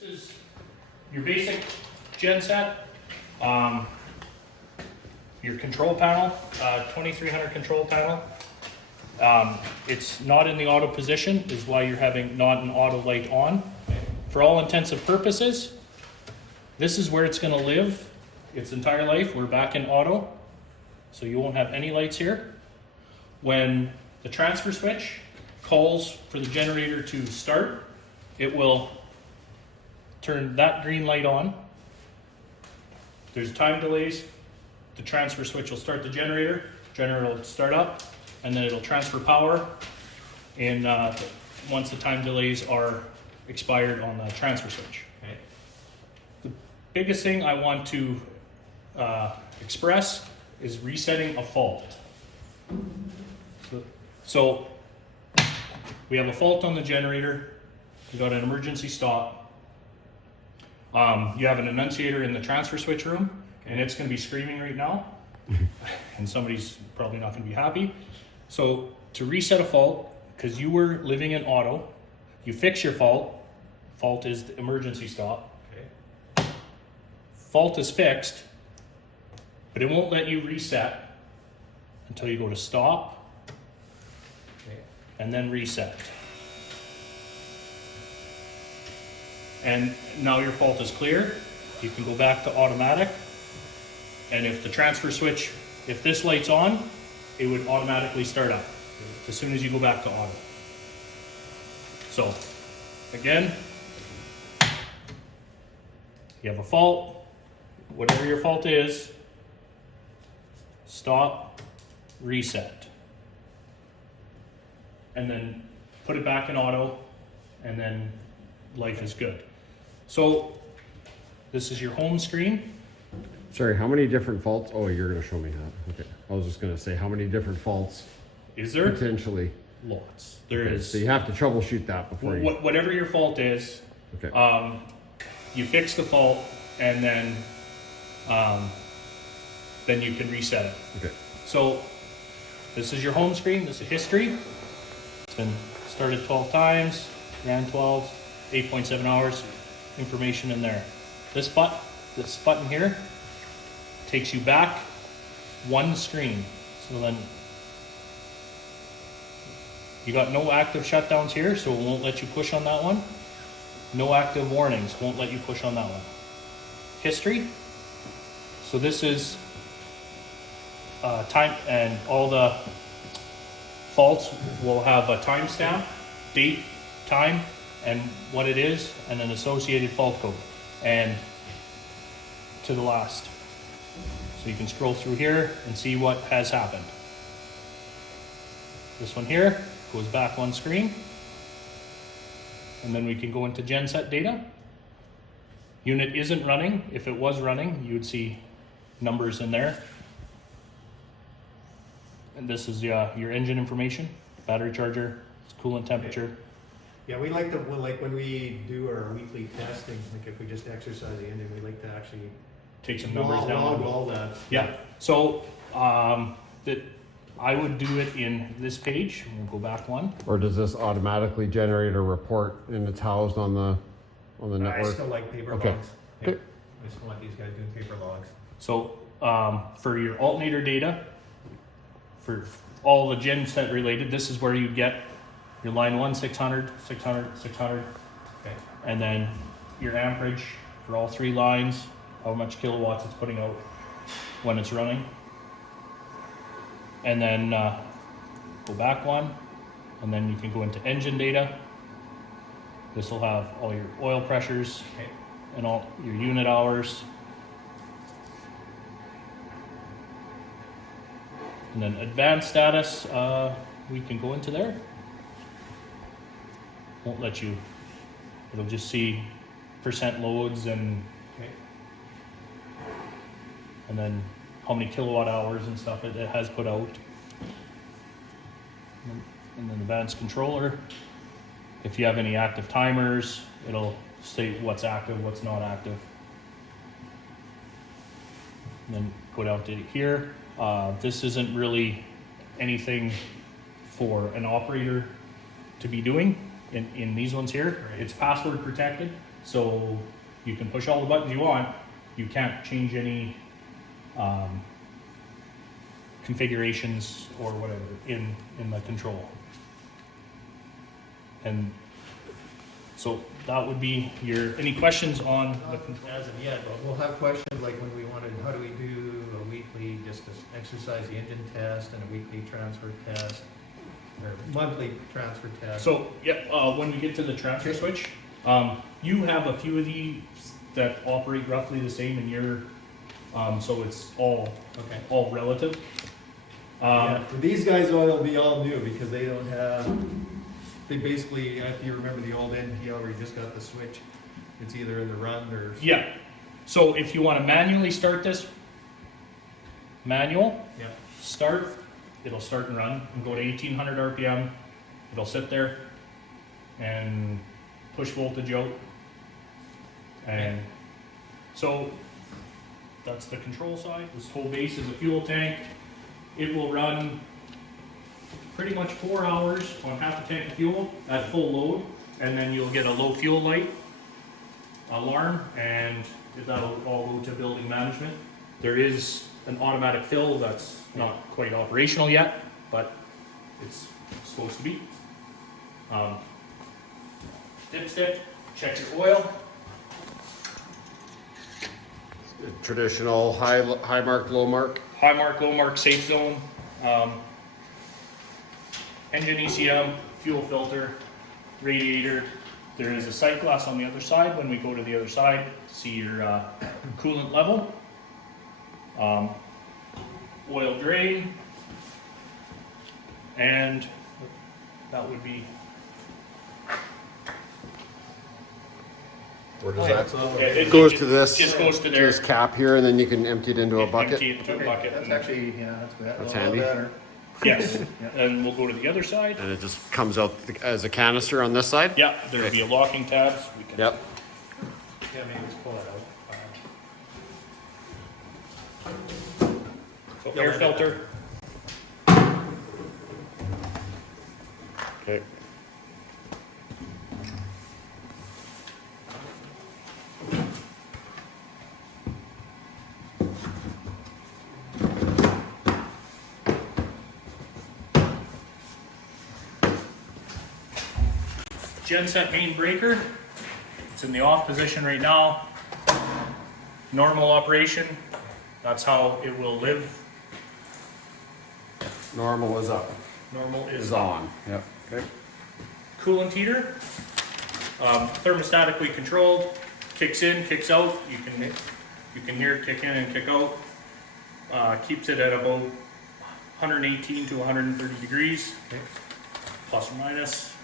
This is your basic gen set. Your control panel, 2300 control panel. It's not in the auto position, is why you're having not an auto light on. For all intents and purposes, this is where it's going to live its entire life. We're back in auto, so you won't have any lights here. When the transfer switch calls for the generator to start, it will turn that green light on. There's time delays. The transfer switch will start the generator will start up, and then it'll transfer power. And once the time delays are expired on the transfer switch. Okay. The biggest thing I want to express is resetting a fault. So we have a fault on the generator. You got an emergency stop. You have an annunciator in the transfer switch room, and it's going to be screaming right now, and somebody's probably not going to be happy. So to reset a fault, because you were living in auto, you fix your fault. Fault is the emergency stop. Okay. Fault is fixed, but it won't let you reset until you go to stop, okay, and then reset. And now your fault is clear. You can go back to automatic. And if the transfer switch, if this light's on, it would automatically start up as soon as you go back to auto. So, again, you have a fault, whatever your fault is, stop, reset. And then put it back in auto, and then life is good. So, this is your home screen. Sorry, how many different faults? Oh, you're going to show me that. Okay. I was just going to say, how many different faults is there? Potentially. Lots. There okay, is. So you have to troubleshoot that before you... Whatever your fault is, okay. You fix the fault, and then you can reset it. Okay. So this is your home screen. This is history. It's been started 12 times, ran 12, 8.7 hours. Information in there. This button here takes you back one screen. So then you got no active shutdowns here, so it won't let you push on that one. No active warnings, won't let you push on that one. History. So this is time, and all the faults will have a timestamp, date, time, and what it is, and an associated fault code, and to the last. So you can scroll through here and see what has happened. This one here goes back one screen, and then we can go into genset data. Unit isn't running. If it was running, you would see numbers in there. And this is your engine information, battery charger, coolant temperature. Yeah, we like to, like when we do our weekly testing, like if we just exercise the engine, we like to actually take some numbers down. Log all that. Yeah, so I would do it in this page. We'll go back one. Or does this automatically generate a report and it's housed on the network? I still like paper okay. logs. Yeah. Okay. I still want these guys doing paper logs. So for your alternator data, for all the gen set related, this is where you get your line 1, 600, 600, 600. Okay. And then your amperage for all three lines, how much kilowatts it's putting out when it's running. And then go back one, and then you can go into engine data. This will have all your oil pressures, okay, and all your unit hours. And then advanced status, we can go into there. Won't let you, it'll just see percent loads and okay, and then how many kilowatt hours and stuff it has put out. And then advanced controller. If you have any active timers, it'll state what's active, what's not active. And then go down to here. This isn't really anything for an operator to be doing in these ones here. It's password protected, So you can push all the buttons you want, you can't change any configurations or whatever in the control. And so that would be any questions on the control? As of yet, but we'll have questions like when we wanted, how do we do a weekly, just to exercise the engine test and a weekly transfer test, or monthly transfer test. So, yeah, when we get to the transfer switch, you have a few of these that operate roughly the same in your, so it's all relative. Yeah, for these guys, it'll be all new because they don't have, they basically, if you remember the old NPL where you just got the switch, it's either in the run or. Yeah, so if you want to manually start this, manual, Yeah. start, it'll start and run and go to 1800 RPM. It'll sit there and push voltage out. And so that's the control side. This whole base is a fuel tank. It will run pretty much 4 hours on half a tank of fuel at full load, and then you'll get a low fuel light alarm, and that'll all go to building management. There is an automatic fill that's not quite operational yet, but it's supposed to be. Dipstick, check your oil. Traditional high mark, low mark. High mark, low mark, safe zone. Engine ECM, fuel filter, radiator. There is a sight glass on the other side. When we go to the other side, see your coolant level. Oil drain. And that would be. Where does So It goes just- to this. Just goes to to there. this cap here, and then you can empty it into a bucket. Empty it into a bucket. that's actually, yeah, That's a lot handy. better. Yes. And we'll go to the other side. And it just comes out as a canister on this side? Yeah, there'll be a locking tab. We can Yep. Yeah, maybe just pull it out. So Yeah, air like filter. Okay. Genset main breaker. It's in the off position right now. Normal operation. That's how it will live. Normal is up. Normal is Is on. Yep. Okay. Coolant heater. Thermostatically controlled. Kicks in, kicks out. You can hear it kick in and kick out. Keeps it at about 118 to 130 degrees, plus or minus.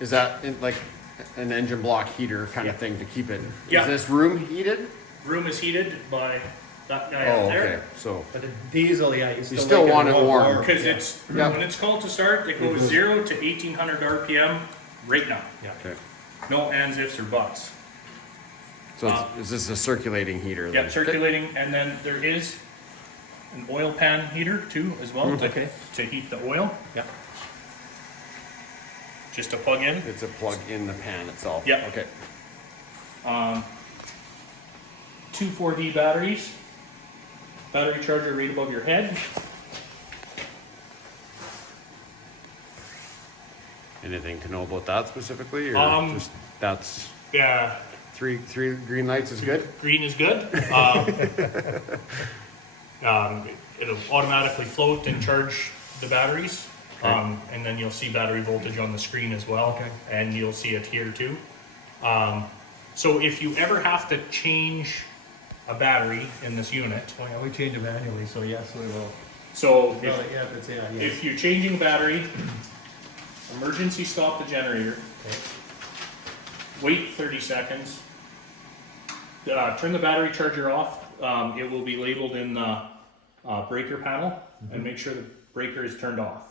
Is that like an engine block heater kind of thing to keep it? Yeah. Is this room heated? Room is heated by that guy Oh, up okay. there. So But a diesel, yeah, you still like want it warm. Because it's Yeah. when it's called to start, it goes 0 to 1800 RPM right now. Yeah. okay. No ands, ifs, or buts. So is this a circulating heater? then? Yep, circulating, and then there is an oil pan heater too, as well, Okay. to heat the oil. Yeah. Just to plug in. It's a plug in the pan itself. Yeah. Okay. 2 4D batteries. Battery charger right above your head. Anything to know about that specifically, or just that's Yeah, three green lights is good? green is good. It'll automatically float and charge the batteries. Okay. And then you'll see battery voltage on the screen as well. Okay. And you'll see it here too. So if you ever have to change a battery in this unit, Oh, yeah, we change it manually, so yes, we will. so Well, yeah, if it's, yeah. if you're changing battery, emergency stop the generator, Okay. wait 30 seconds, turn the battery charger off. It will be labeled in the breaker panel, and make sure the breaker is turned off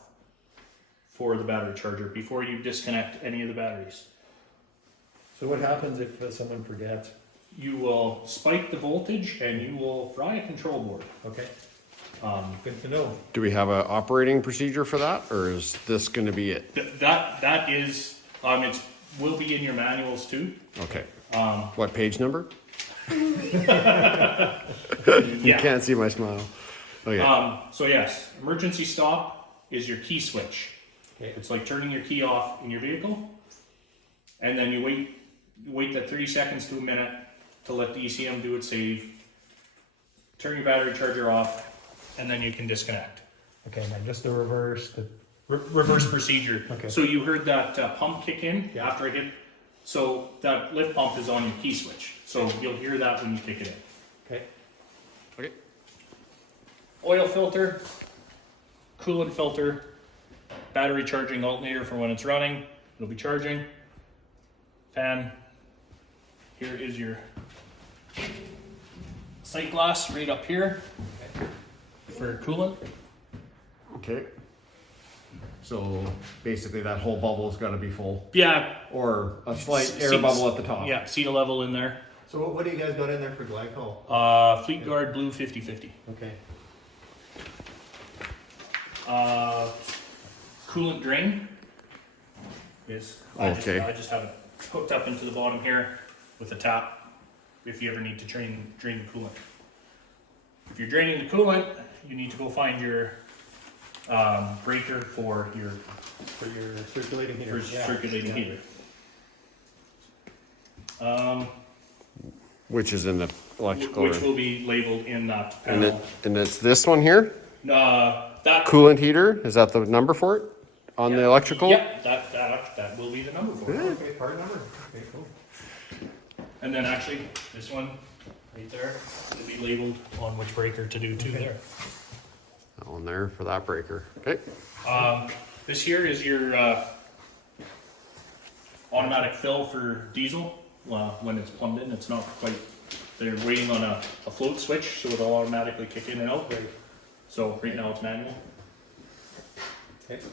for the battery charger before you disconnect any of the batteries. So what happens if someone forgets? You will spike the voltage and you will fry a control board. Okay, good to know. Do we have an operating procedure for that, or is this going to be it? That is It will be in your manuals too. Okay. What page number? You Yeah. can't see my smile. Okay. So yes, emergency stop is your key switch. Okay. It's like turning your key off in your vehicle, and then you wait that 30 seconds to a minute to let the ECM do its save. Turn your battery charger off, and then you can disconnect. Okay, now just the reverse, Reverse procedure. Okay. So you heard that pump kick in Yeah. after I hit. So that lift pump is on your key switch. So you'll hear that when you kick it in. Okay. Okay. Oil filter, coolant filter, battery charging alternator for when it's running. It'll be charging. Fan. Here is your sight glass right up here for coolant. Okay. So basically that whole bubble's gotta be full. Yeah. Or a slight air Seats- bubble at the top. Yeah, seat level in there. So what do you guys got in there for glycol? Fleet Guard Blue 50/50. Okay. Coolant drain is I Okay. just have it hooked up into the bottom here with a tap if you ever need to drain the coolant. If you're draining the coolant, you need to go find your breaker for your Circulating heater. circulating heater. Which is in the electrical. Which will be labeled in that and, panel. and it's this one here? That Coolant heater? Is that the number for it? On the electrical? Yeah, that will be the number for it. Okay, part number. Okay, cool. And then actually, this one right there will be labeled on which breaker to do too there. That one there for that breaker. Okay. This here is your automatic fill for diesel. When it's plumbed in, it's not quite, they're waiting on a float switch, so it'll automatically kick in and out. So right now it's manual. Okay.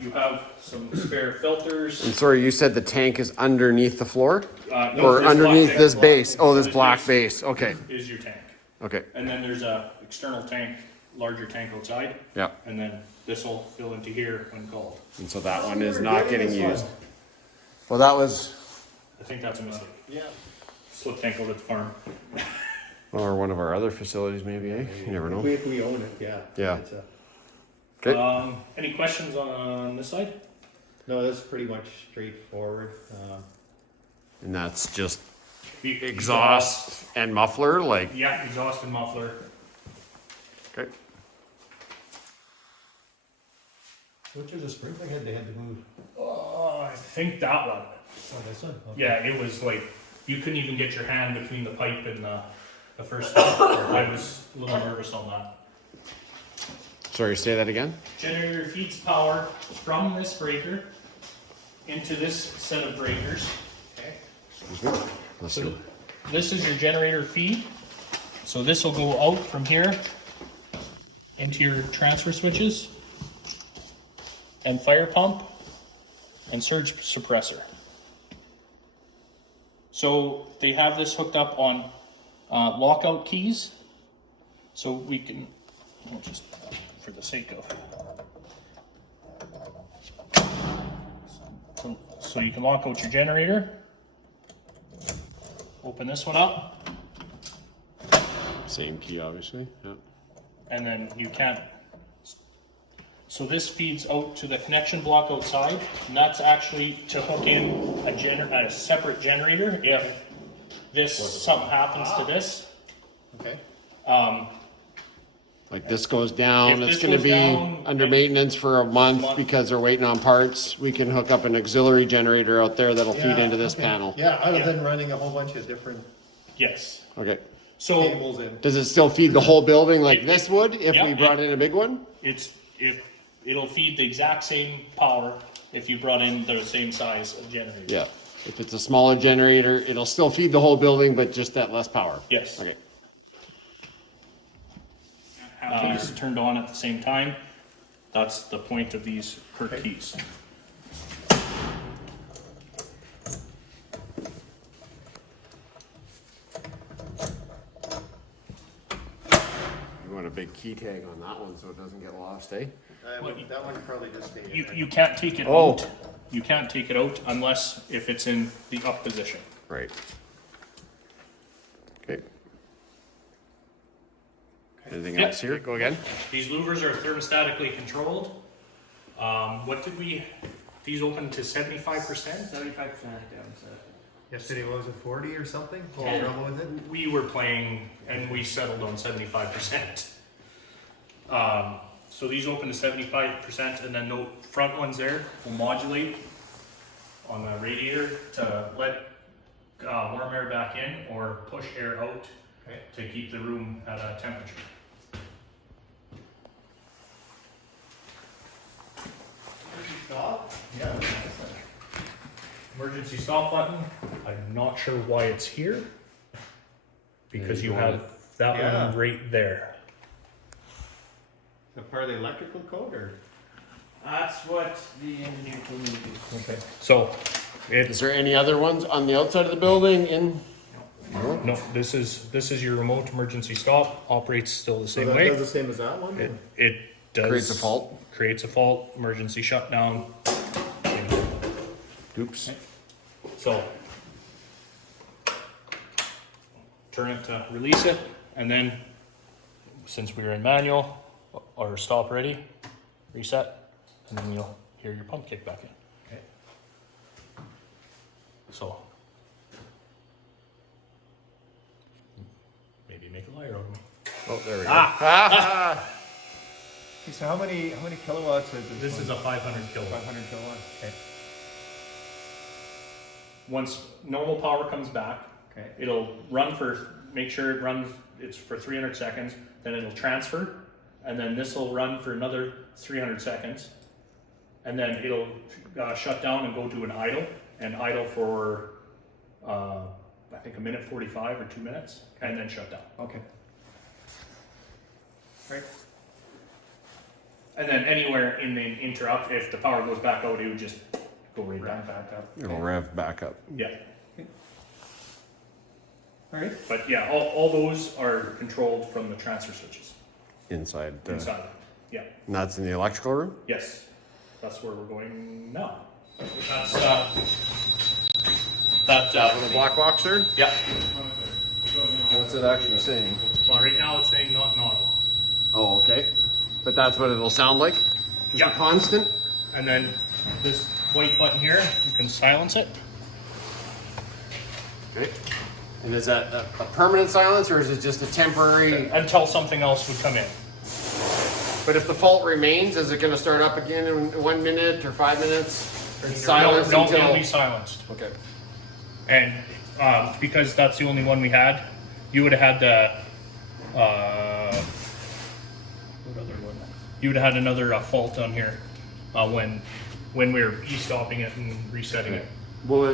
You have some spare filters. And sorry, you said the tank is underneath the floor? No, Or this underneath black this tank base? Oh, this black base. Okay. is your tank. Okay. And then there's a external tank, larger tank outside. Yeah. And then this will fill into here when called. And so that one is not getting used. Well, that was, I think that's a mistake. Yeah. Slip tank over at the farm. or one of our other facilities maybe, eh? You never know. If we own it, yeah. Yeah. It's Okay. Any questions on this side? no, that's pretty much straightforward. And that's just The exhaust and muffler, like, Yeah, exhaust and muffler. okay. Which is a spring thing they had to move. Oh, I think that one. Oh, this one? Okay. Yeah, it was like, you couldn't even get your hand between the pipe and the first one. I was a little nervous on that. Sorry, say that again? Generator feeds power from this breaker into this set of breakers. Okay. Let's So see. this is your generator feed. So this will go out from here into your transfer switches and fire pump and surge suppressor. So they have this hooked up on lockout keys. So we can, I'll just for the sake of. So you can lock out your generator. Open this one up, Same key, obviously. Yeah. and then you can't. So this feeds out to the connection block outside, and that's actually to hook in a separate generator if something happens to this. Okay. Like this goes down, If it's this gonna goes be down, under and- maintenance for a month because they're waiting on parts. We can hook up an auxiliary generator out there that'll feed into this panel. Yeah, other Yeah. than running a whole bunch of different Yes. Okay. So cables in. Does it still feed the whole building like this would if Yeah, we brought in a big one? it'll feed the exact same power if you brought in the same size of generator. Yeah. If it's a smaller generator, it'll still feed the whole building, but just at less power. Yes. Okay. Have these turned on at the same time. That's the point of these Kirk keys. You want to big key tag on that one so it doesn't get lost, eh? That one probably just stayed. You can't take it Oh. out. You can't take it out unless if it's in the up position. Right. Okay. Anything Yep. else here? Go again. These louvers are thermostatically controlled. What did we, these open to 75%? 75% down set. Yesterday, what was it, 40 or something? Yeah. Trouble with it? We were playing and we settled on 75%. So these open to 75% and then the front ones there will modulate on the radiator to let warm air back in or push air out to keep the room at a temperature. Stop? Yeah. Emergency stop button, I'm not sure why it's here. Because you have that Yeah. one right there. The part of the electrical code or? That's what the engineer told me to do. Okay. So, Is there any other ones on the outside of the building in? no, this is your remote emergency stop, operates still the same way. Does the same as that one? It does. Creates a fault. Creates a fault, emergency shutdown. Oops. So, turn it to release it, and then, since we were in manual, or stop ready, reset, and then you'll hear your pump kick back in. Okay. So, maybe make a liar out of me. Oh, there we go. Okay, so how many kilowatts is This is a 500 kilowatt. 500 kilowatts? Okay. Once normal power comes back, Okay. it'll run for, make sure it runs, it's for 300 seconds, then it'll transfer, and then this will run for another 300 seconds, and then it'll shut down and go to an idle, and idle for, I think 1:45 or 2 minutes, and then shut down. Okay. Right. And then anywhere in the interrupt, if the power goes back out, it would just go right Ramp back. back up. It'll rev back up. Yeah, All right. but yeah, all those are controlled from the transfer switches Inside. inside. Yeah. And that's in the electrical room? Yes, that's where we're going now. That's that. The black box there? Yeah. What's it actually saying? Well, right now it's saying not auto. Oh, okay. But that's what it'll sound like? Just Yeah. a constant? And then this white button here, you can silence it. Okay. And is that a permanent silence or is it just a temporary? Until something else would come in. But if the fault remains, is it gonna start up again in 1 minute or 5 minutes? Or it's silenced No, until? it'll be silenced. Okay. And because that's the only one we had, you would have had the what other one? You would have had another fault on here when we were e-stopping it and resetting it. Will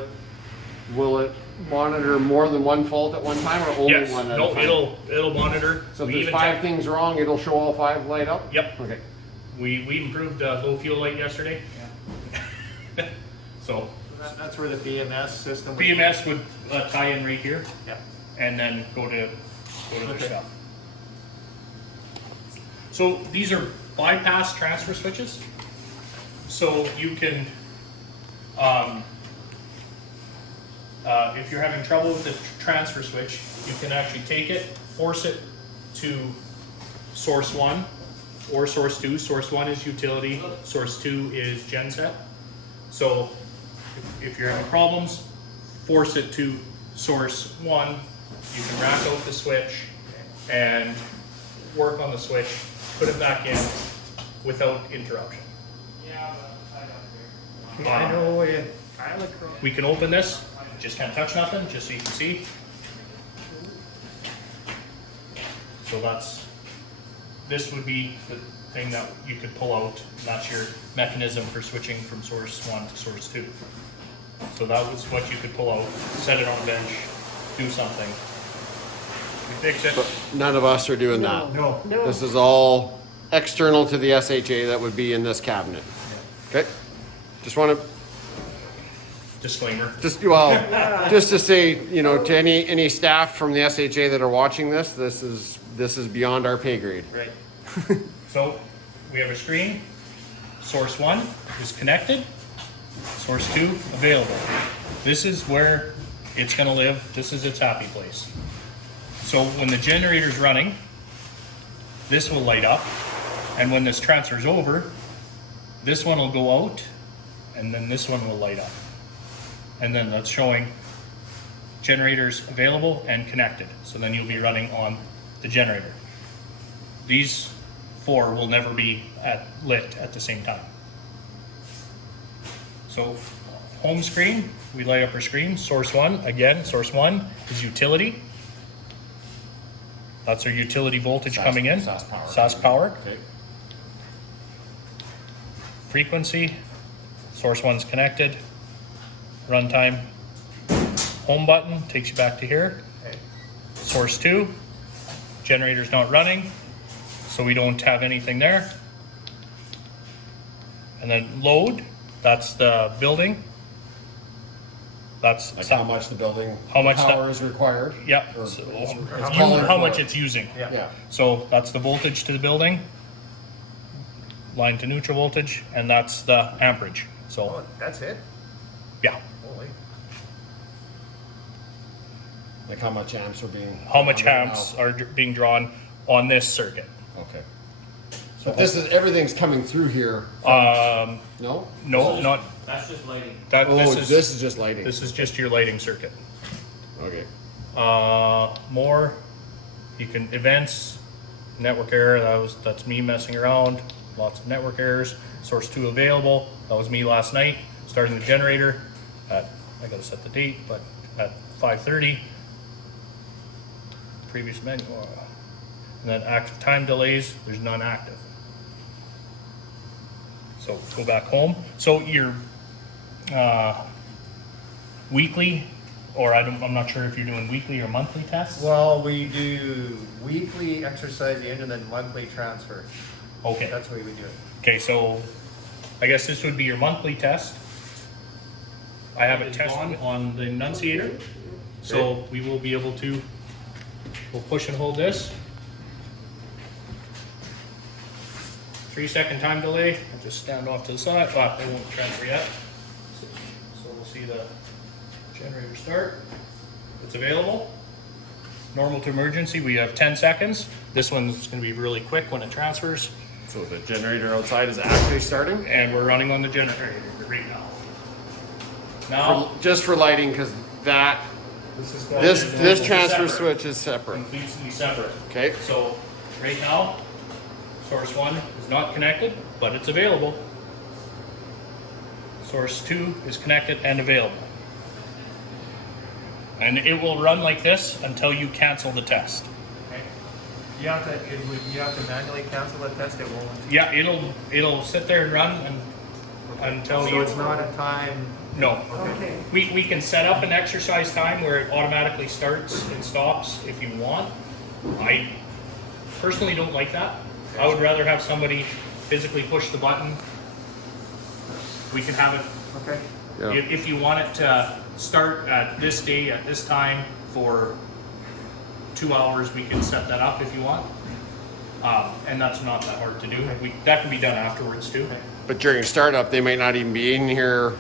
it monitor more than one fault at one time or only Yes, one at a no, time? it'll monitor. So if We there's even 5 check- things wrong, it'll show all 5 light up? Yep, Okay. we improved low fuel light yesterday. So That's where the BMS system. BMS would tie in right here Yeah. and then go to their Okay. stuff. So these are bypass transfer switches. So you can, if you're having trouble with the transfer switch, you can actually take it, force it to source 1 or source 2. Source 1 is utility, source 2 is genset. So if you're having problems, force it to source 1. You can rack out the switch and work on the switch, put it back in without interruption. I know in We can open this, just can't touch nothing, just so you can see. So this would be the thing that you could pull out. That's your mechanism for switching from source 1 to source 2. So that was what you could pull out, set it on a bench, do something. We fix it. But none of us are doing that. No. This is all external to the SHA that would be in this cabinet. Okay? Just want to, Disclaimer. just to say, to any staff from the SHA that are watching this is this is beyond our pay grade. Right. So we have a screen. Source 1 is connected. Source 2 available. This is where it's going to live. This is its happy place. So when the generator's running, this will light up. And when this transfers over, this one will go out, and then this one will light up. And then that's showing generators available and connected. So then you'll be running on the generator. These 4 will never be lit at the same time. So home screen, we light up our screen. Source 1, again, source 1 is utility. That's our utility voltage coming in. SAS power. SAS power. Okay. Frequency, source 1's connected. Runtime, home button takes you back to here. Source 2, generator's not running, so we don't have anything there. And then load, that's the building. That's Like how much the building How much power that- is required. Yeah, Or so it's how much it's using. Yeah. So that's the voltage to the building, line to neutral voltage, and that's the amperage. So Oh, that's it? yeah, Holy. Like how much amps are being. how much drawn amps out. are being drawn on this circuit? Okay. But this is, everything's coming through here. No? No, not That's just lighting. that. Oh, This this is just lighting. is just your lighting circuit. Okay. More, you can events, network error. That's me messing around. Lots of network errors. Source 2 available. That was me last night. Starting the generator at, I gotta set the date, but at 5:30. Previous menu. And then active time delays. There's none active. So go back home. So your weekly, or I'm not sure if you're doing weekly or monthly tests. Well, we do weekly exercise in and then monthly transfer. Okay. That's the way we do it. Okay, so I guess this would be your monthly test. I have it tested on the enunciator, so we will be able to. We'll push and hold this. 3-second time delay. I'll just stand off to the side. Ah, they won't transfer yet. So we'll see the generator start. It's available. Normal to emergency, we have 10 seconds. This one's going to be really quick when it transfers. So the generator outside is actually starting? And we're running on the generator right now. Now, Just for lighting, because that, this transfer switch is separate. completely separate. Okay? So right now, source 1 is not connected, but it's available. Source 2 is connected and available. And it will run like this until you cancel the test. Okay. You have to manually cancel the test. It won't. Yeah, it'll sit there and run until So you. it's not a time. No. Okay. We can set up an exercise time where it automatically starts and stops if you want. I personally don't like that. I would rather have somebody physically push the button. We can have it, Okay. Yeah. if you want it to start at this day, at this time for 2 hours, we can set that up if you want. And that's not that hard to do. That can be done afterwards too. But during startup, they might not even be in here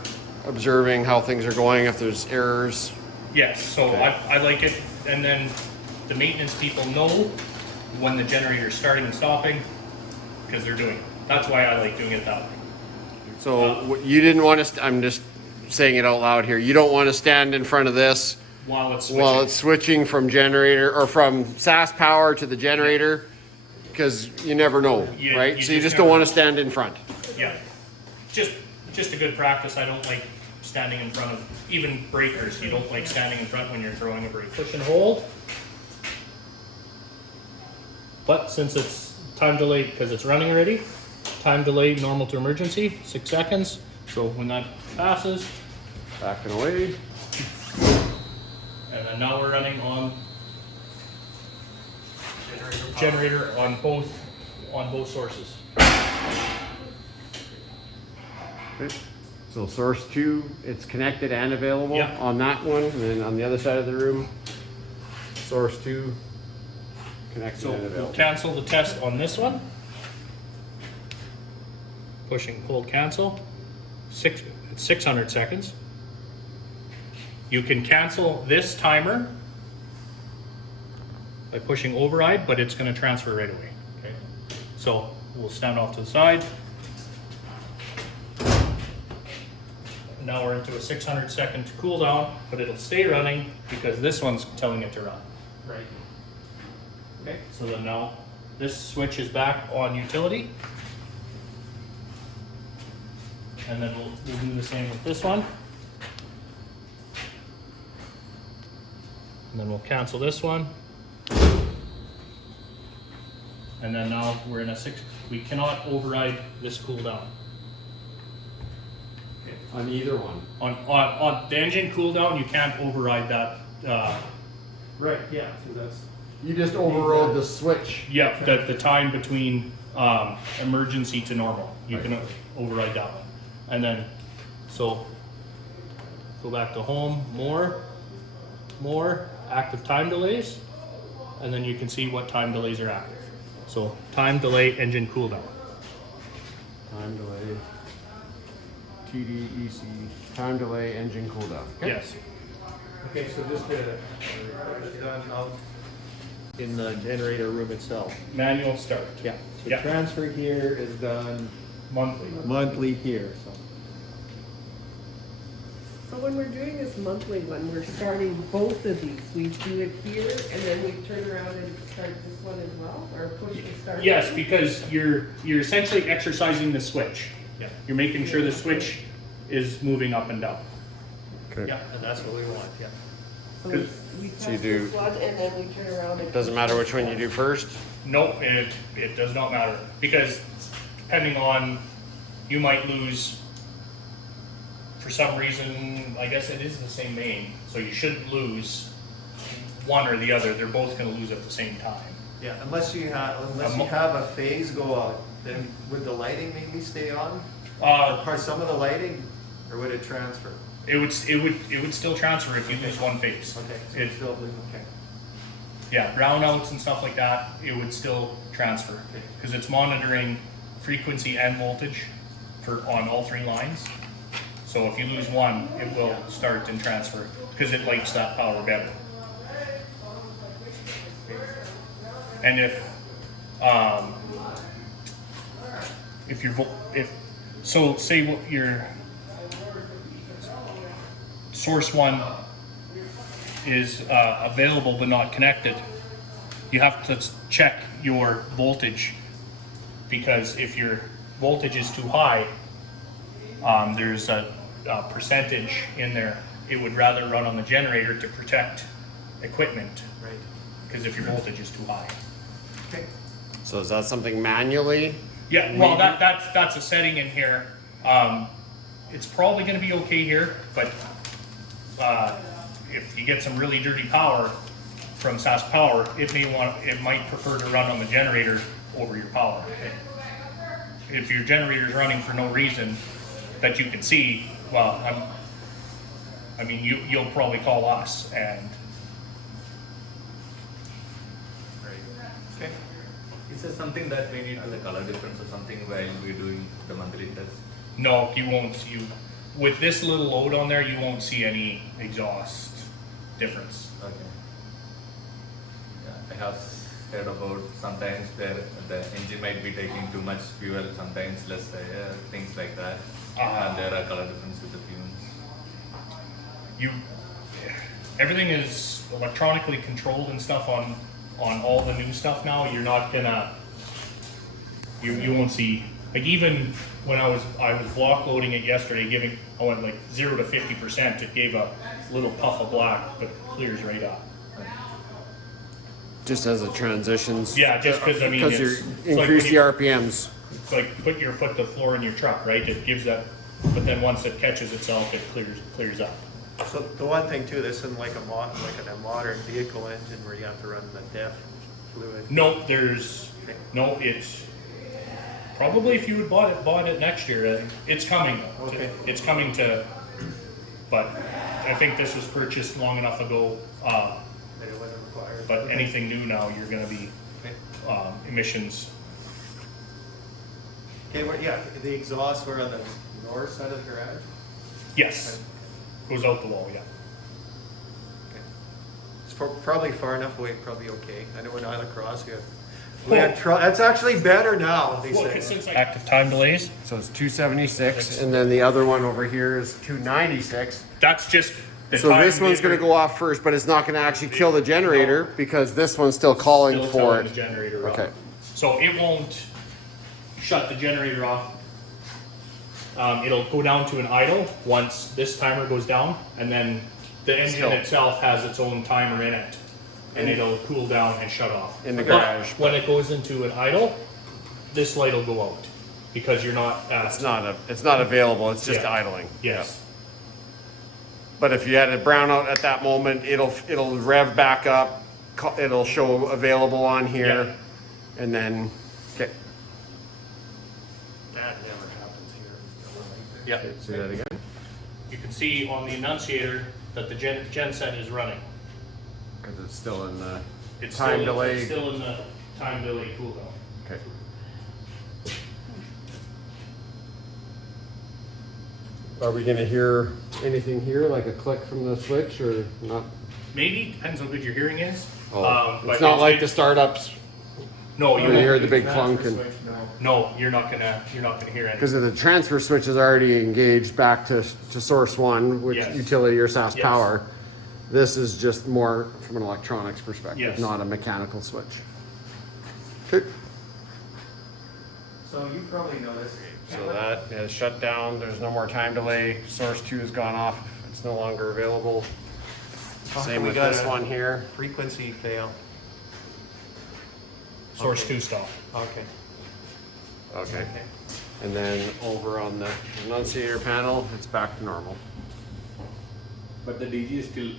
observing how things are going, if there's errors. Yes, so Okay. I like it, and then the maintenance people know when the generator is starting and stopping, because they're doing it. That's why I like doing it that way. So you didn't want to, I'm just saying it out loud here, you don't want to stand in front of this While it's switching. while it's switching from generator, or from SAS power to the generator, because you never know, You- right? you So you just just don't never want to stand in front. Yeah, just a good practice. I don't like standing in front of, even breakers, you don't like standing in front when you're throwing a break. Push and hold. But since it's time delay, because it's running already, time delay normal to emergency, 6 seconds. So when that passes, Backing away. and then now we're running on generator on both sources. Okay. So source 2, it's connected and available Yeah. on that one, and then on the other side of the room, source 2, Connected So and we'll available. cancel the test on this one. Pushing hold cancel. It's 600 seconds. You can cancel this timer by pushing override, but it's going to transfer right away. Okay. So we'll stand off to the side. Now we're into a 600 second cooldown, but it'll stay running because this one's telling it to run. Right. Okay. So then now this switch is back on utility. And then we'll do the same with this one. And then we'll cancel this one. And then now we're in a we cannot override this cooldown. On either one. On the engine cooldown, you can't override that. Right, yeah, so that's, You just overrode the switch. Yeah, the time between emergency to normal. You can override that one. And then, so go back to home, more active time delays, and then you can see what time delays are active. So time delay engine cooldown. Time delay. TDEC. Time delay engine cooldown. Okay. Yes. okay, so just done out in the generator room itself. Manual start. Yeah. So Yeah. transfer here is done Monthly. monthly here, so. So when we're doing this monthly one, we're starting both of these. We do it here and then we turn around and start this one as well, or push the start? Yes, button? because you're essentially exercising the switch. Yeah. You're making sure the switch is moving up and down. Okay. Yeah, and that's what we want, yeah. So Good. we So you press do- this one and then we turn around and. Doesn't matter which one you do first. No, it does not matter, because depending on, you might lose, for some reason, I guess it is the same main, so you shouldn't lose one or the other. They're both gonna lose at the same time. Yeah, unless you have a phase go out, then would the lighting mainly stay on? Or some of the lighting, or would it transfer? It would still transfer if you lose one phase. Okay, so It- it's still, okay. Yeah, brownouts and stuff like that, it would still transfer, because it's monitoring frequency and voltage on all three lines. So if you lose one, it will start and transfer, because it likes that power better. And so say what your source one is available but not connected, you have to check your voltage, because if your voltage is too high, there's a percentage in there. It would rather run on the generator to protect equipment, Right. because if your voltage is too high. Okay. So is that something manually? Yeah, well, that's a setting in here. It's probably going to be okay here, but if you get some really dirty power from SAS Power, it might prefer to run on the generator over your power. If your generator is running for no reason that you can see, well, you'll probably call us, and Okay. Is there something that we need the color difference or something while we're doing the monthly test? no, you won't. With this little load on there, you won't see any exhaust difference. Okay. Yeah, I have heard about sometimes where the engine might be taking too much fuel, sometimes less, things like that. And there are color difference with the fumes. Everything is electronically controlled and stuff on all the new stuff now. You're not gonna, you won't see, like, even when I was block loading it yesterday, I went like 0 to 50%, it gave a little puff of black, but it clears right up. Just as it transitions? Yeah, just because Because you it's like increase when the RPMs. it's like putting your foot to the floor in your truck, right? It gives that, but then once it catches itself, it clears up. So the one thing too, this isn't like a modern vehicle engine where you have to run the DEF fluid. No, it's probably, if you would bought it next year, it's coming. Okay. It's coming to, but I think this was purchased long enough ago. That it wasn't required. But anything new now, you're gonna be emissions. Okay, yeah, the exhaust were on the north side of the garage? Yes, goes out the wall, yeah. Okay. It's probably far enough away, probably okay. I know in Island Cross, we had that's actually better now, they Well, said. since active time delays, So it's 276, and then the other one over here is 296. that's just the So time this one's gonna meter go off first, but it's not gonna actually kill the generator because this one's still calling still for telling it. the generator off. Okay. So it won't shut the generator off. It'll go down to an idle once this timer goes down, and then the engine Still. itself has its own timer in it, and it'll cool down and shut off. In the But garage. when it goes into an idle, this light will go out because you're not It's not available, it's just Yeah. idling. Yes. But if you had a brownout at that moment, it'll rev back up, it'll show available on here, and then, okay. That never happens here. Yeah. Say that again? You can see on the annunciator that the gen set is running. Because it's still in the It's time still, delay. It's still in the time delay cooldown. Okay. Are we gonna hear anything here, like a click from the switch, or not? Maybe, depends how good your hearing is. But It's not like the startups, No, where you you hear won't. the big clunk and. No, you're not gonna hear anything. Because the transfer switch is already engaged back to source one, which Yes. utility or SAS Yes. power. This is just more from an electronics perspective, Yes. not a mechanical switch. Okay. So you probably know this. So that is shut down. There's no more time delay. Source 2 has gone off. It's no longer available. How Same come we with got this a one here. Frequency fail. Source 2 stop. Okay. Okay. And then over on the annunciator panel, it's back to normal. But the DG is still